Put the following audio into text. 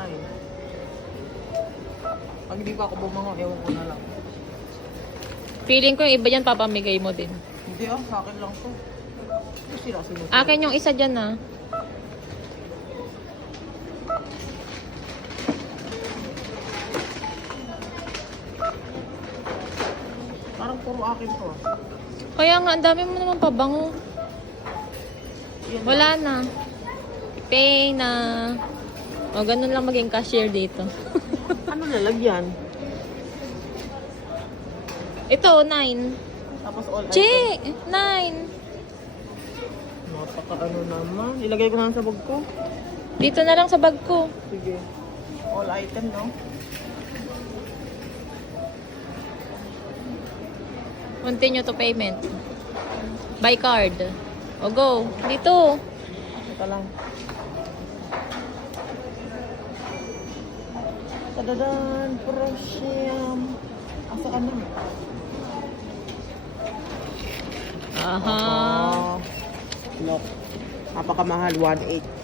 99. Pag hindi pa ako bumangon, ewan ko na lang. Feeling ko yung iba dyan, papamigay mo din. Hindi sa akin lang to. Sila sinusunod. Akin yung isa dyan ah. Parang puro akin to. Kaya nga, ang dami mo naman pabango. Yan Wala na. Pay na. O, ganun lang maging cashier dito. Ano lalagyan? Ito, 9. Tapos all Che! items. 9. Napaka ano naman. Ilagay ko na lang sa bag ko. Dito na lang sa bag ko. Sige. All item, no? Continue to payment. By card. O, go. Dito. Ito lang. Tadadan, Prosium. Asa ka na? Aha. Look. Napakamahal, 1.8.